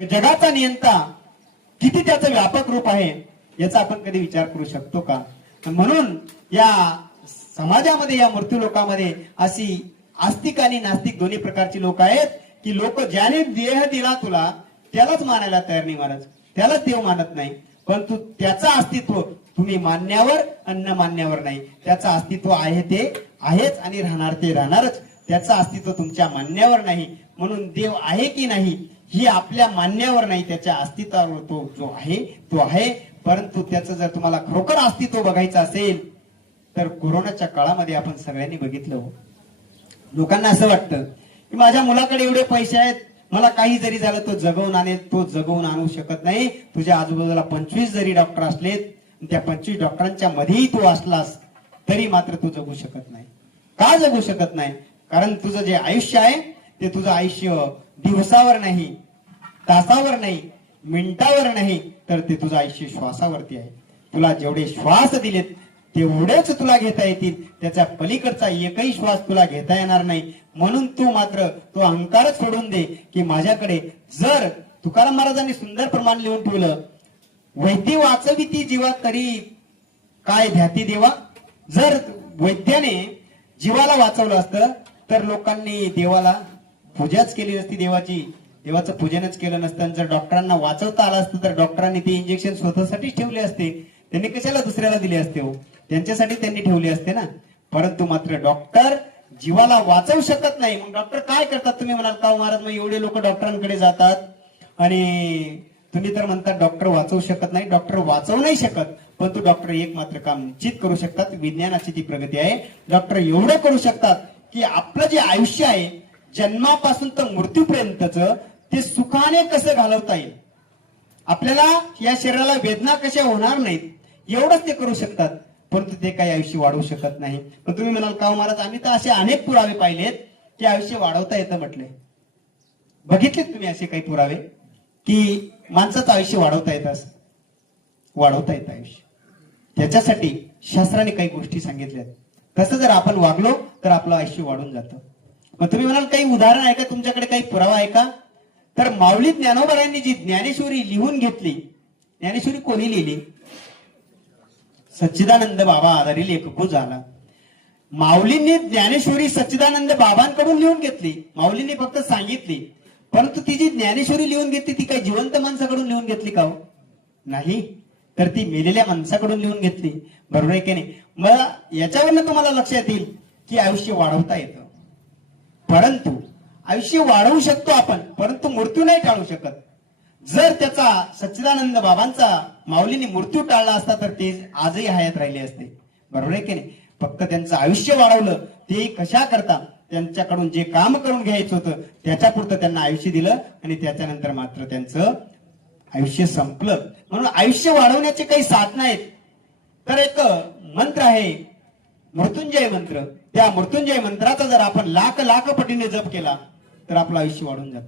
जगाचा नियंता किती त्याचं व्यापक रूप आहे याचा आपण कधी विचार करू शकतो का? म्हणून या समाजामध्ये या मृत्यू लोकामध्ये अशी आस्तिक आणि नास्तिक दोन्ही प्रकारची लोक आहेत की लोक ज्याने देह दिला तुला त्यालाच मानायला तयार नाही महाराज. त्यालाच देव मानत नाही. परंतु त्याचं अस्तित्व तुम्ही मान्यावर अन्न मान्यावर नाही. त्याचं अस्तित्व आहे ते आहेच आणि राहणार ते राहणारच. त्याचं अस्तित्व तुमच्या मान्यावर नाही. म्हणून देव आहे की नाही ही आपल्या मान्यावर नाही त्याच्या अस्तित्वावर तो जो आहे तो आहे. परंतु त्याचं जर तुम्हाला खरोखर अस्तित्व बघायचं असेल तर कोरोनाच्या काळामध्ये आपण सगळ्यांनी बघितलं हो. लोकांना असं वाटतं की माझ्या मुलाकडे एवढे पैसे आहेत मला काही जरी झालं तो जगवून आणे तो जगवून आणू शकत नाही. तुझ्या आजूबाजूला पंचवीस जरी डॉक्टर असलेत त्या पंचवीस डॉक्टरांच्या मध्येही तू असलास तरी मात्र तू जगू शकत नाही. का जगू शकत नाही? कारण तुझं जे आयुष्य आहे ते तुझं आयुष्य दिवसावर नाही तासावर नाही मिनिटावर नाही तर ते तुझं आयुष्य श्वासावरती आहे. तुला जेवढे श्वास दिलेत तेवढेच तुला घेता येतील. त्याच्या पलीकडचा एकही श्वास तुला घेता येणार नाही. म्हणून तू मात्र तो अहंकारच सोडून दे की माझ्याकडे जर तुकाराम महाराजांनी सुंदर प्रमाण लिहून ठेवलं वैद्य वाचवी ती जीवा तरी काय ध्याती देवा? जर वैद्याने जीवाला वाचवलं असतं तर लोकांनी देवाला पूजाच केली नसती देवाची. देवाचं पूजनच केलं नसतं. जर डॉक्टरांना वाचवता आलं असतं तर डॉक्टरांनी ते इंजेक्शन स्वतःसाठीच ठेवले असते. त्यांनी कशाला दुसऱ्याला दिले असते हो? त्यांच्यासाठी त्यांनी ठेवले असते ना. परंतु मात्र डॉक्टर जीवाला वाचवू शकत नाही. मग डॉक्टर काय करतात? तुम्ही म्हणाल का महाराज मग एवढे लोक डॉक्टरांकडे जातात. आणि तुम्ही तर म्हणतात डॉक्टर वाचवू शकत नाही. डॉक्टर वाचवू नाही शकत. परंतु डॉक्टर एक मात्र काम निश्चित करू शकतात. विज्ञानाची ती प्रगती आहे. डॉक्टर एवढं करू शकतात की आपलं जे आयुष्य आहे जन्मापासून तर मृत्यूपर्यंतच ते सुखाने कसं घालवता येईल? आपल्याला या शरीराला वेदना कशा होणार नाहीत एवढंच ते करू शकतात परंतु ते काही आयुष्य वाढवू शकत नाही. पण तुम्ही म्हणाल का महाराज आम्ही तर असे अनेक पुरावे पाहिलेत की आयुष्य वाढवता येतं म्हटले. बघितलेत तुम्ही असे काही पुरावे? की माणसाचं आयुष्य वाढवता येत असं? वाढवता येतं आयुष्य. त्याच्यासाठी शास्त्राने काही गोष्टी सांगितल्या तसं जर आपण वागलो तर आपलं आयुष्य वाढून जातं. तुम्ही म्हणाल काही उदाहरण आहे का? तुमच्याकडे काही पुरावा आहे का? तर माऊली ज्ञानोबरायांनी जी ज्ञानेश्वरी लिहून घेतली ज्ञानेश्वरी कोणी लिहिली? सच्चिदानंद बाबा आधारी लेखको झाला. माऊलींनी ज्ञानेश्वरी सच्चिदानंद बाबांकडून लिहून घेतली. माऊलींनी फक्त सांगितली. परंतु ती जी ज्ञानेश्वरी लिहून घेतली ती काही जिवंत माणसाकडून लिहून घेतली का हो? नाही. तर ती मेलेल्या माणसाकडून लिहून घेतली. बरोबर आहे की नाही? मग याच्यावरनं तुम्हाला लक्षात येईल की आयुष्य वाढवता येतं. परंतु आयुष्य वाढवू शकतो आपण परंतु मृत्यू नाही टाळू शकत. जर त्याचा सच्चिदानंद बाबांचा माऊलीने मृत्यू टाळला असता तर ते आजही हयात राहिले असते. बरोबर आहे की नाही? फक्त त्यांचं आयुष्य वाढवलं ते कशा करता त्यांच्याकडून जे काम करून घ्यायचं होतं त्याच्यापुरतं त्यांना आयुष्य दिलं आणि त्याच्यानंतर मात्र त्यांचं आयुष्य संपलं. म्हणून आयुष्य वाढवण्याचे काही साधनं आहेत. तर एक मंत्र आहे. मृत्युंजय मंत्र. त्या मृत्युंजय मंत्राचा जर आपण लाख लाख पटीने जप केला तर आपलं आयुष्य वाढून जात.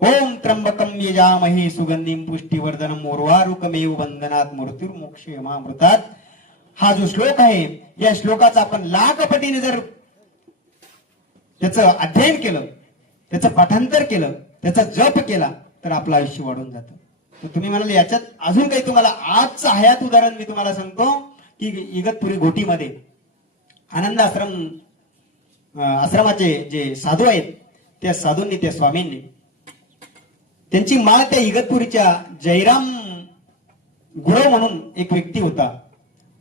ओम त्र्यंबकम यजामहे सुगंधीम पुष्टीवर्धनम बंधनात वंदनात मृत्युर्मोक्ष यमामृतात. हा जो श्लोक आहे या श्लोकाचा आपण लाख पटीने जर त्याचं अध्ययन केलं त्याचं पाठांतर केलं त्याचा जप केला तर आपलं आयुष्य वाढून जातं. तर तुम्ही म्हणाले याच्यात अजून काही तुम्हाला आजचं हयात उदाहरण मी तुम्हाला सांगतो की इगतपुरी घोटीमध्ये आनंद आश्रम आश्रमाचे जे साधू आहेत त्या साधूंनी त्या स्वामींनी त्यांची माळ त्या इगतपुरीच्या जयराम गुरव म्हणून एक व्यक्ती होता.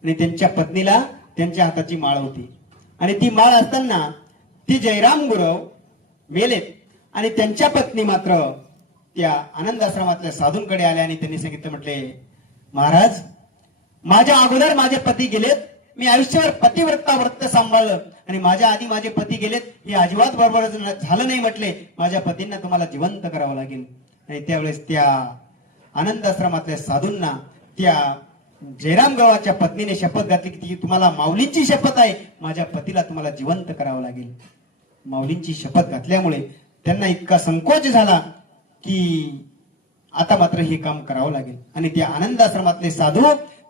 आणि त्यांच्या पत्नीला त्यांच्या हाताची माळ होती. आणि ती माळ असताना ती जयराम गुरव मेलेत. आणि त्यांच्या पत्नी मात्र त्या आनंद आश्रमातल्या साधूंकडे आल्या आणि त्यांनी सांगितलं म्हटले महाराज माझ्या अगोदर माझे पती गेलेत मी आयुष्यभर पतिव्रता व्रत सांभाळलं आणि माझ्या आधी माझे पती गेलेत हे अजिबात बरोबर झालं नाही म्हटले. माझ्या पतींना तुम्हाला जिवंत करावं लागेल. आणि त्यावेळेस त्या आनंद आश्रमातल्या साधूंना त्या जयराम गावाच्या पत्नीने शपथ घातली की ती तुम्हाला माऊलींची शपथ आहे. माझ्या पतीला तुम्हाला जिवंत करावं लागेल. माऊलींची शपथ घातल्यामुळे त्यांना इतका संकोच झाला की आता मात्र हे काम करावं लागेल. आणि त्या आनंद आश्रमातले साधू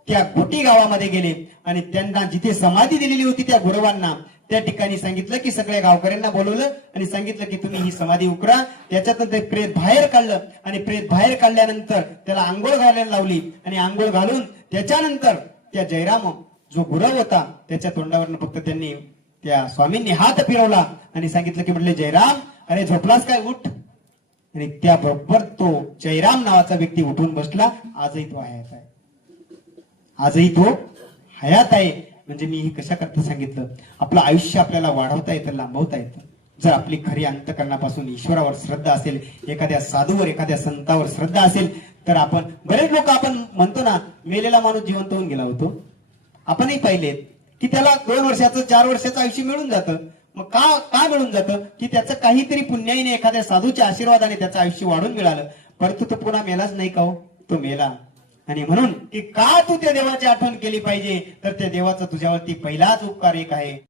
त्या गोटी गावामध्ये गेले आणि त्यांना जिथे समाधी दिलेली होती त्या गुरुवांना त्या ठिकाणी सांगितलं की सगळ्या गावकऱ्यांना बोलवलं आणि सांगितलं की तुम्ही ही समाधी उकरा. त्याच्यातून ते प्रेत बाहेर काढलं आणि प्रेत बाहेर काढल्यानंतर त्याला आंघोळ घालायला लावली आणि आंघोळ घालून त्याच्यानंतर त्या जयराम जो गुरव होता त्याच्या तोंडावरनं फक्त त्यांनी त्या स्वामींनी हात फिरवला आणि सांगितलं की म्हटले जयराम अरे झोपलास काय? उठ. आणि त्याबरोबर तो जयराम नावाचा व्यक्ती उठून बसला. आजही तो आहे आजही तो हयात आहे. म्हणजे मी हे कशा करता सांगितलं? आपलं आयुष्य आपल्याला वाढवता येतं लांबवता येतं. जर आपली खरी अंतकरणापासून ईश्वरावर श्रद्धा असेल एखाद्या साधूवर एखाद्या संतावर श्रद्धा असेल तर आपण बरेच लोक आपण म्हणतो ना मेलेला माणूस जिवंत होऊन गेला होतो. आपणही पाहिलेत की त्याला दोन वर्षाचं चार वर्षाचं आयुष्य मिळून जातं. मग का का मिळून जातं? की त्याचं काहीतरी पुण्याईने एखाद्या साधूच्या आशीर्वादाने त्याचं आयुष्य वाढून मिळालं. परंतु तो पुन्हा मेलाच नाही का हो? तो मेला. आणि म्हणून की का तू त्या देवाची आठवण केली पाहिजे? तर त्या देवाचा तुझ्यावरती पहिलाच उपकार एक आहे.